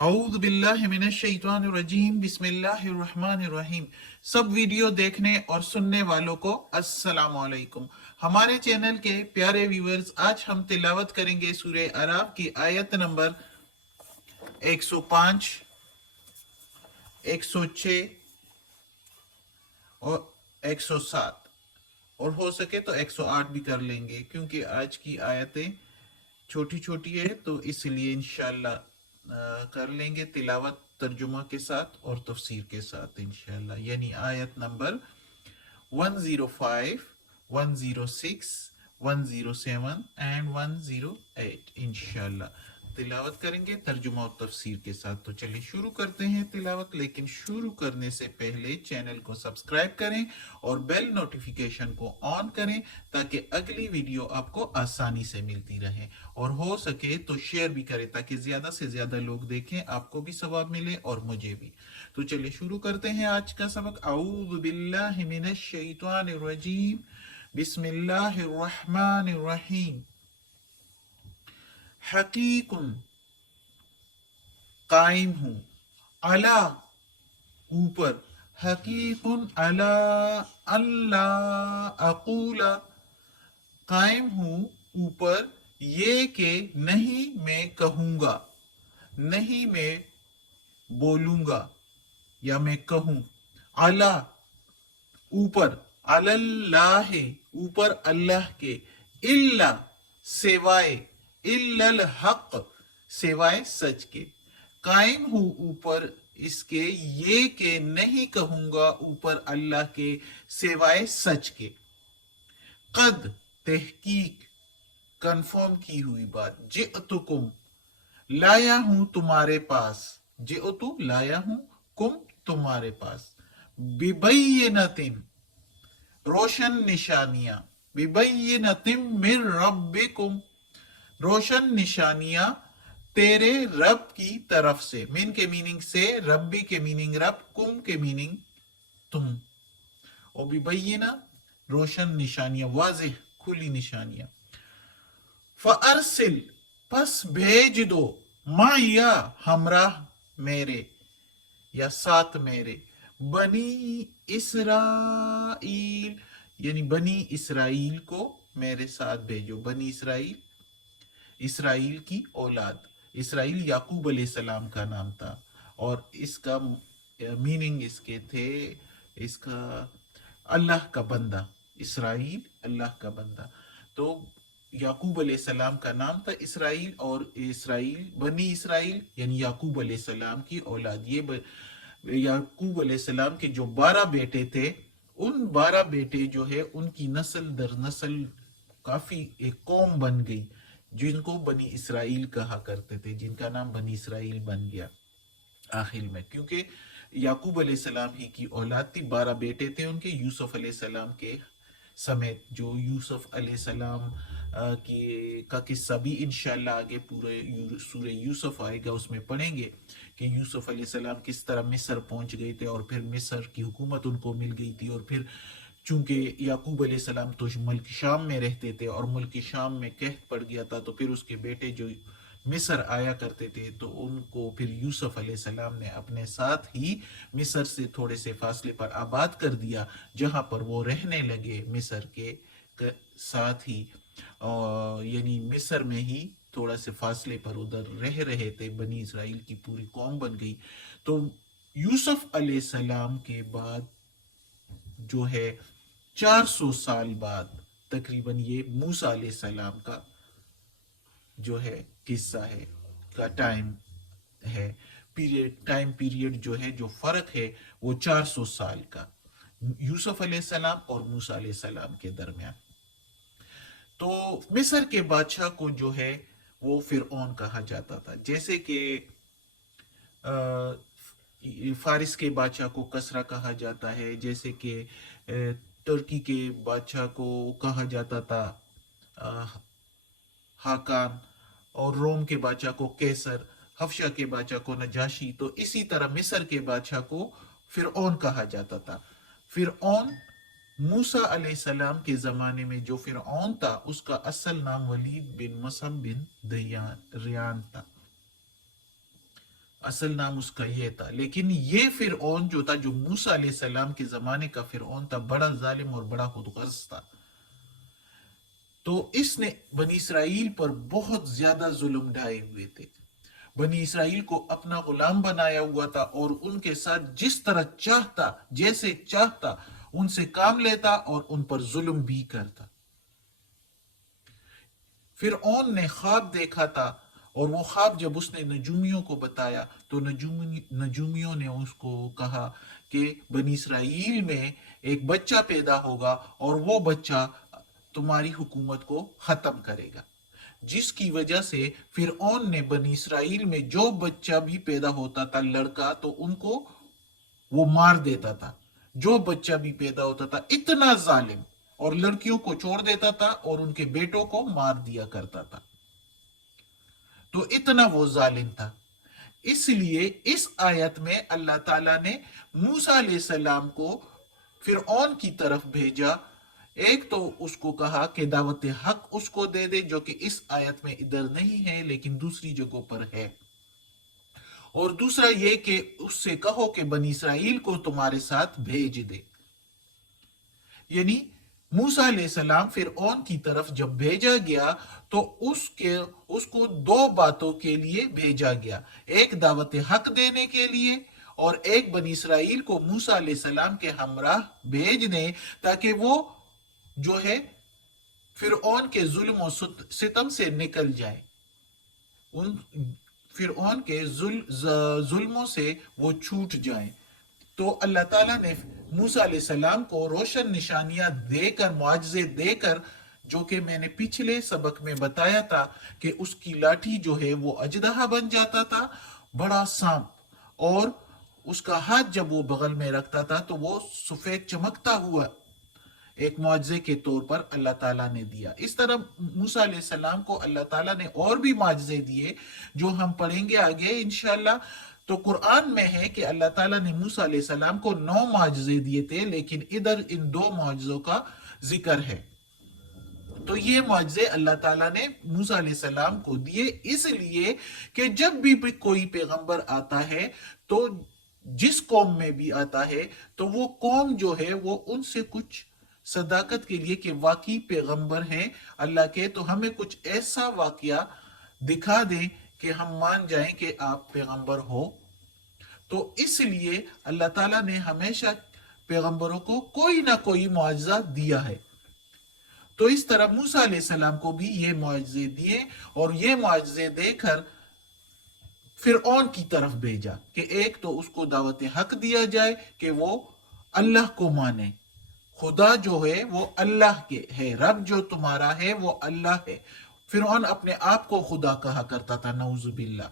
औज़ु बिल्लाहि मिनश शैतानिर रजीम बिस्मिल्लाहिर रहमानिर रहीम। सब वीडियो देखने और सुनने वालों को अस्सलामु अलैकुम। हमारे चैनल के प्यारे व्यूअर्स, आज हम तिलावत करेंगे सूरह अराफ की आयत नंबर 105, 106 और 107, और हो सके तो 108 भी कर लेंगे, क्योंकि आज की आयतें छोटी छोटी है, तो इसलिए इंशाल्लाह कर लेंगे तिलावत तर्जुमा के साथ और तफसीर के साथ इंशाल्लाह। यानी आयत नंबर 105, 106, 107 एंड 108 इंशाल्लाह तिलावत करेंगे तर्जुमा और तफसीर के साथ। तो चलिए शुरू करते हैं तिलावत, लेकिन शुरू करने से पहले चैनल को सब्सक्राइब करें और बेल नोटिफिकेशन को ऑन करें, ताकि अगली वीडियो आपको आसानी से मिलती रहे, और हो सके तो शेयर भी करें ताकि ज्यादा से ज्यादा लोग देखें, आपको भी सवाब मिले और मुझे भी। तो चलिए शुरू करते हैं आज का सबक। औज़ु बिल्लाहि मिनश शैतानिर रजीम बिस्मिल्लाहिर रहमानिर रहीम। हकीकुन कायम हूँ, अला ऊपर, हकीकुन अला अल्लाह अकूला कायम हूँ ऊपर, ये कि नहीं मैं कहूँगा, नहीं मैं बोलूँगा या मैं कहूँ। अला ऊपर, अल्लाह ऊपर अल्लाह के, इल्ला सिवाय, इल्लल हक सिवाय सच के, कायम हूँ ऊपर इसके, ये के नहीं कहूंगा ऊपर अल्लाह के सिवाय सच के। कद तहकीक, कंफर्म की हुई बात, जिअतुकुम लाया हूं तुम्हारे पास, जिअतु लाया हूं, कुम तुम्हारे पास, बिबय्यिनतिन रोशन निशानियां, बिबय्यिनतिन मिर रब्बिकुम रोशन निशानियां तेरे रब की तरफ से। मिन के मीनिंग से, रब्बी के मीनिंग रब, कुम के मीनिंग तुम, और बिबय्यिना रोशन निशानियां, वाज़ेह खुली निशानियां। फअरसिल पस भेज दो, माया हमरा मेरे या साथ मेरे, बनी इसराइल यानी बनी इसराइल को मेरे साथ भेजो। बनी इसराइल, इसराइल की औलाद। इसराइल याकूब अलैहिस्सलाम का नाम था, और इसका मीनिंग इसके थे, इसका अल्लाह का बंदा। इसराइल अल्लाह का बंदा। तो याकूब अलैहिस्सलाम का नाम था इसराइल, और इसराइल बनी इसराइल यानी याकूब अलैहिस्सलाम की औलाद। ये याकूब अलैहिस्सलाम के जो 12 बेटे थे, उन 12 बेटे जो है उनकी नस्ल दर नस्ल काफी एक कौम बन गई, जिनको बनी इसराइल कहा करते थे, जिनका नाम बनी इसराइल बन गया आखिर में, क्योंकि याकूब अलैहिस्सलाम ही की औलाद थी। 12 बेटे थे उनके, यूसुफ अलैहिस्सलाम के समेत। जो यूसुफ अलैहिस्सलाम की का किस्सा भी इंशाल्लाह आगे पूरे सूरह यूसुफ आएगा, उसमें पढ़ेंगे कि यूसुफ अलैहिस्सलाम किस तरह मिस्र पहुंच गए थे, और फिर मिस्र की हुकूमत उनको मिल गई थी, और फिर चूंकि याकूब अलैहिस्सलाम तो मुल्क शाम में रहते थे और मुल्क शाम में कहत पड़ गया था, तो फिर उसके बेटे जो मिस्र आया करते थे, तो उनको फिर यूसुफ अलैहिस्सलाम ने अपने साथ ही मिस्र से थोड़े से फासले पर आबाद कर दिया, जहां पर वो रहने लगे मिस्र के साथ ही, यानी मिस्र में ही थोड़ा से फासले पर उधर रह रहे थे। बनी इसराइल की पूरी कौम बन गई। तो यूसुफ अलैहिस्सलाम के बाद जो है 400 साल बाद तकरीबन ये मूसा अलैहिस्सलाम का जो है किस्सा है, का टाइम है, पीरियड, टाइम पीरियड जो है, जो फर्क है वो 400 साल का, यूसुफ अलैहिस्सलाम और मूसा अलैहिस्सलाम के दरमियान। तो मिस्र के बादशाह को जो है वो फिरौन कहा जाता था, जैसे कि फारिस के बादशाह को कसरा कहा जाता है, जैसे कि तुर्की के बादशाह को कहा जाता था हाकान, और रोम के बादशाह को कैसर, हफ्शा के बादशाह को नजाशी। तो इसी तरह मिस्र के बादशाह को फिरौन कहा जाता था। फिरौन मूसा अलैहिस्सलाम के जमाने में जो फिरौन था, उसका असल नाम वलीद बिन मुसअब बिन रियान था। असल नाम उसका ये था। लेकिन ये फिरौन जो था, जो मूसा अलैहि सलाम के जमाने का फिरौन था, बड़ा जालिम और बड़ा खुदगर्ज था। तो इसने बनी इसराइल पर बहुत ज्यादा जुल्म ढाए हुए थे। बनी इसराइल को अपना गुलाम बनाया हुआ था और उनके साथ जिस तरह चाहता, जैसे चाहता, उनसे काम लेता और उन पर जुल्म भी करता। फिरौन ने ख्वाब देखा था, और वो ख्वाब जब उसने नजूमियों को बताया तो नजूमियों ने उसको कहा कि बनी इसराइल में एक बच्चा पैदा होगा और वो बच्चा तुम्हारी हुकूमत को खत्म करेगा। जिसकी वजह से फिरौन ने बनी इसराइल में जो बच्चा भी पैदा होता था लड़का, तो उनको वो मार देता था। जो बच्चा भी पैदा होता था, इतना जालिम, और लड़कियों को छोड़ देता था और उनके बेटों को मार दिया करता था। तो इतना वो जालिम था। इसलिए इस आयत में अल्लाह ताला ने मूसा अलैहिस्सलाम को फिरौन की तरफ भेजा। एक तो उसको कहा कि दावत हक उसको दे दे, जो कि इस आयत में इधर नहीं है लेकिन दूसरी जगहों पर है। और दूसरा ये कि उससे कहो कि बनी इसराइल को तुम्हारे साथ भेज दे। यानी मूसा अलैहिस्सलाम फिरौन की तरफ जब भेजा गया तो उसको दो बातों के लिए भेजा गया। एक दावत हक देने के लिए, और एक बनी इसराइल को मूसा अलैहिस्सलाम के हमराह भेज दें, ताकि वो जो है फिरौन के जुल्म और सितम से निकल जाए, उन फिरौन के जुल्मों से वो छूट जाए। तो अल्लाह ताला ने मूसा अलैहिस्सलाम को रोशन निशानियां देकर, मुआजिजे देकर, जो कि मैंने पिछले सबक में बताया था कि उसकी लाठी जो है वो अजदहा बन जाता था, बड़ा सांप, और उसका हाथ जब वो बगल में रखता था तो वो सफेद चमकता हुआ एक मुआजिजे के तौर पर अल्लाह ताला ने दिया। इस तरह मूसा अलैहिस्सलाम को अल्लाह ताला ने और भी मुआजिजे दिए, जो हम पढ़ेंगे आगे इंशाल्लाह। तो कुरान में है कि अल्लाह ताला ने मूसा अलैहिस्सलाम को 9 मुआजिजे दिए थे, लेकिन इधर इन 2 मुआजिजों का जिक्र है। तो ये मुआजिजे अल्लाह ताला ने मूसा अलैहिस्सलाम को दिए, इसलिए कि जब भी कोई पैगंबर आता है, तो जिस कौम में भी आता है, तो वो कौम जो है वो उनसे कुछ सदाकत के लिए कि वाकई पैगंबर हैं अल्लाह के, तो हमें कुछ ऐसा वाकया दिखा दें कि हम मान जाएं कि आप पैगंबर हो। तो इसलिए अल्लाह ताला ने हमेशा पैगंबरों को कोई ना कोई मुआजिजा दिया है। तो इस तरह मूसा अलैहिस्सलाम को भी ये मुआजिजे दिए, और ये मुआजिजे देकर फिरौन की तरफ भेजा कि एक तो उसको दावत हक दिया जाए कि वो अल्लाह को माने। खुदा जो है वो अल्लाह के है, रब जो तुम्हारा है वो अल्लाह है। फिरौन अपने आप को खुदा कहा करता था, नऊजुबिल्ला।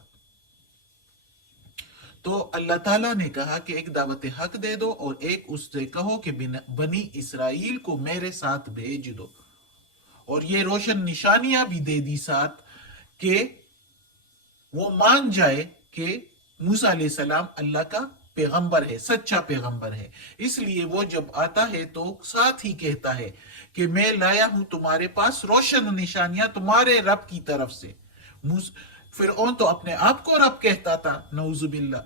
तो अल्लाह ताला ने कहा कि एक दावत हक दे दो, और एक उससे कहो कि बनी इसराइल को मेरे साथ भेज दो। और ये रोशन निशानियां भी दे दी साथ, कि वो मान जाए कि मूसा अलैहिस्सलाम अल्लाह का पैगंबर है, सच्चा पैगंबर है। इसलिए वो जब आता है तो साथ ही कहता है कि मैं लाया हूं तुम्हारे पास रोशन निशानियां तुम्हारे रब की तरफ से। फिरौन तो अपने आप को रब कहता था, नऊजुबिल्ला।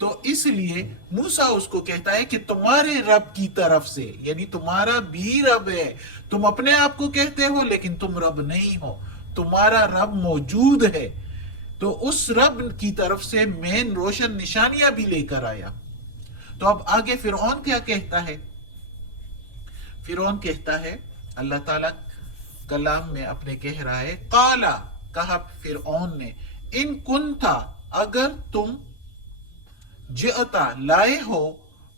तो इसलिए मूसा उसको कहता है कि तुम्हारे रब की तरफ से, यानी तुम्हारा भी रब है। तुम अपने आप को कहते हो लेकिन तुम रब नहीं हो, तुम्हारा रब मौजूद है। तो उस रब की तरफ से मैं रोशन निशानियां भी लेकर आया। तो अब आगे फिरौन क्या कहता है? फिरौन कहता है, अल्लाह ताला कलाम में अपने कह रहा है, काला, कहा फिरौन ने, इन कुंता, अगर तुम जिअता लाए हो,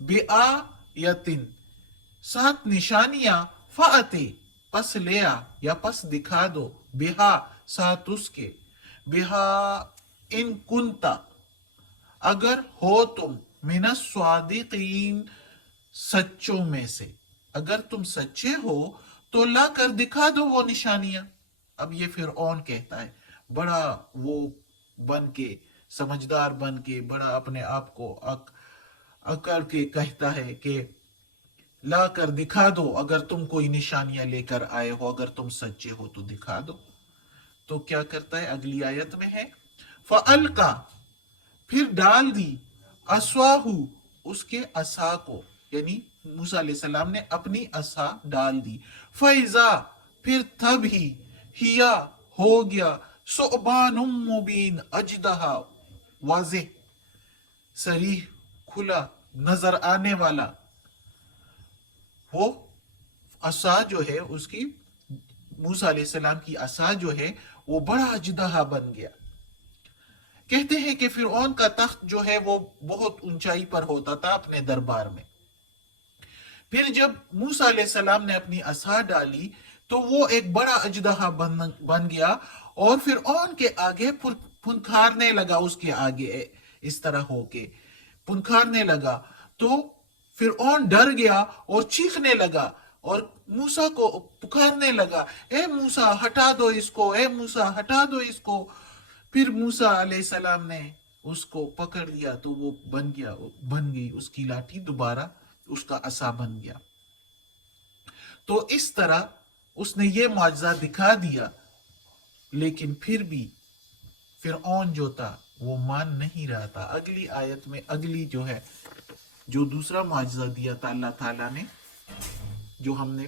बेआ यतिन, सात निशानियां, फाते, पस ले आ या पस दिखा दो, बिहा, साथ उसके, बिहा, इन कुंता, अगर हो तुम, मिनस स्वादिकीन, सच्चों में से, अगर तुम सच्चे हो तो ला कर दिखा दो वो निशानियां। अब ये फिरौन कहता है, बड़ा वो बन के, समझदार बन के, बड़ा अपने आप को अकड़ के कहता है कि ला कर दिखा दो, अगर तुम कोई निशानियां लेकर आए हो, अगर तुम सच्चे हो तो दिखा दो। तो क्या करता है? अगली आयत में है, फअल का, फिर डाल दी अस्वाहु, उसके असा को, यानी मूसा अलैहिस्सलाम ने अपनी असा डाल दी। फैजा, फिर तभी, हिया, हो गया, सुबानुम मुबीन, अजदहा, वाज़ेह, सरीह, खुला, नजर आने वाला, वो असा जो है उसकी, मूसा अलैहिस्सलाम की असा जो है वो बड़ा अजदहा बन गया। कहते हैं कि फिरौन का तख्त जो है वो बहुत ऊंचाई पर होता था अपने दरबार में। फिर जब मूसा अलैहिस्सलाम ने अपनी असा डाली तो वो एक बड़ा अजदहा बन गया और फिरौन के आगे फुनकारने लगा, उसके आगे इस तरह होके फुनकारने लगा। तो फिरौन डर गया और चीखने लगा और मूसा को पुकारने लगा, ए मूसा हटा दो इसको, ए मूसा हटा दो इसको। फिर मूसा अलैहिस्सलाम ने उसको पकड़ लिया तो वो बन गई उसकी लाठी, दोबारा उसका असा बन गया। तो इस तरह उसने ये मुआजिजा दिखा दिया, लेकिन फिर भी फिरौन जो था वो मान नहीं रहा था। अगली आयत में, अगली जो है, जो दूसरा मुआजिजा दिया था अल्लाह ताला ने, जो हमने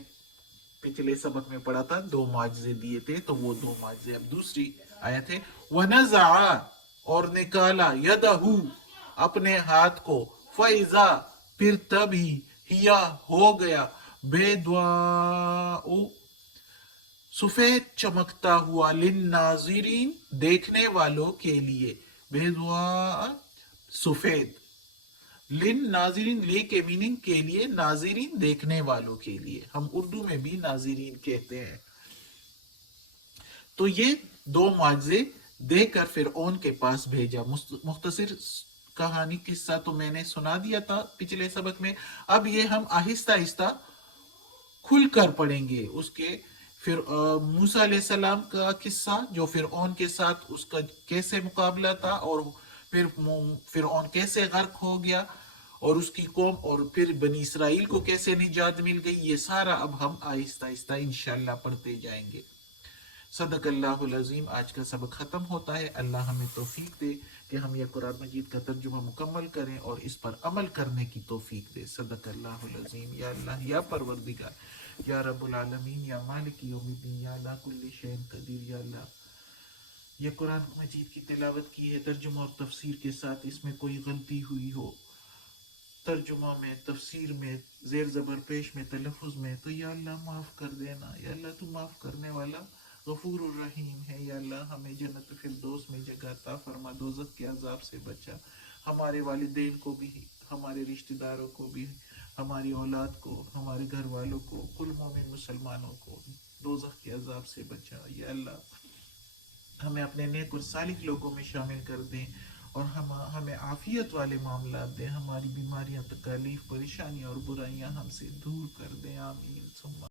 पिछले सबक में पढ़ा था, 2 मुआजिजे दिए थे, तो वो 2 मुआजिजे अब दूसरी आयत है। वनज़ा, और निकाला, यदहू, अपने हाथ को, फैजा, फिर तभी, हिया, हो गया, बेदवाउ, सफेद चमकता हुआ, लिन नाजिरीन, देखने वालों के लिए, बेदवा, सफेद, लिन नाजिरीन, ले के मीनिंग के लिए, नाजिरीन देखने वालों के लिए, हम उर्दू में भी नाजिरीन कहते हैं। तो ये 2 मुआवजे देकर फिरौन के पास भेजा। मुख्तसर कहानी किस्सा तो मैंने सुना दिया था पिछले सबक में, अब ये हम आहिस्ता आहिस्ता खुलकर पढ़ेंगे। उसके फिर मूसा अलैहिस्सलाम का किस्सा, जो फिरौन के साथ उसका कैसे मुकाबला था, और फिर फिरौन कैसे गर्क हो गया और उसकी कौम, और फिर बनी इसराइल को कैसे निजात मिल गई, ये सारा अब हम आहिस्ता आहिस्ता इंशाअल्लाह पढ़ते जाएंगे। सदक़ल्लाहुल अज़ीम। आज का सबक ख़त्म होता है। अल्लाह हमें तौफीक दे कि हम यह कुरान मजीद का तर्जुमा मुकम्मल करें और इस पर अमल करने की तौफीक दे। सदक़ल्लाहुल अज़ीम। या अल्लाह, या परवरदिगार, या रब्बुल आलमीन, या मालिक यौमिद्दीन, या अला कुल्ली शैइन क़दीर। या अल्लाह, यह कुरान मजीद की तिलावत की है तर्जुमा और तफसीर के साथ, इसमें कोई गलती हुई हो तर्जुमा में, तफसीर में, ज़ेर ज़बर पेश में, तलफ़ुज़ में, तो या अल्लाह माफ़ कर देना। या अल्लाह, तू माफ़ करने वाला गफूर रहीम है। या अल्लाह, हमें जन्नत फिरदौस में जगह अता फरमा, दोज़ख के अज़ाब से बचा, हमारे वालिदैन को भी, हमारे रिश्तेदारों को भी, हमारी औलाद को, हमारे घर वालों को, कुल मोमिन मुसलमानों को दोज़ख के अज़ाब से बचा। या अल्लाह, हमें अपने नेक और सालिक लोगों में शामिल कर दें और हमें आफियत वाले मामला दें, हमारी बीमारियां, तकालीफ, परेशानियां और बुराइयां हमसे दूर कर दें। आमीन।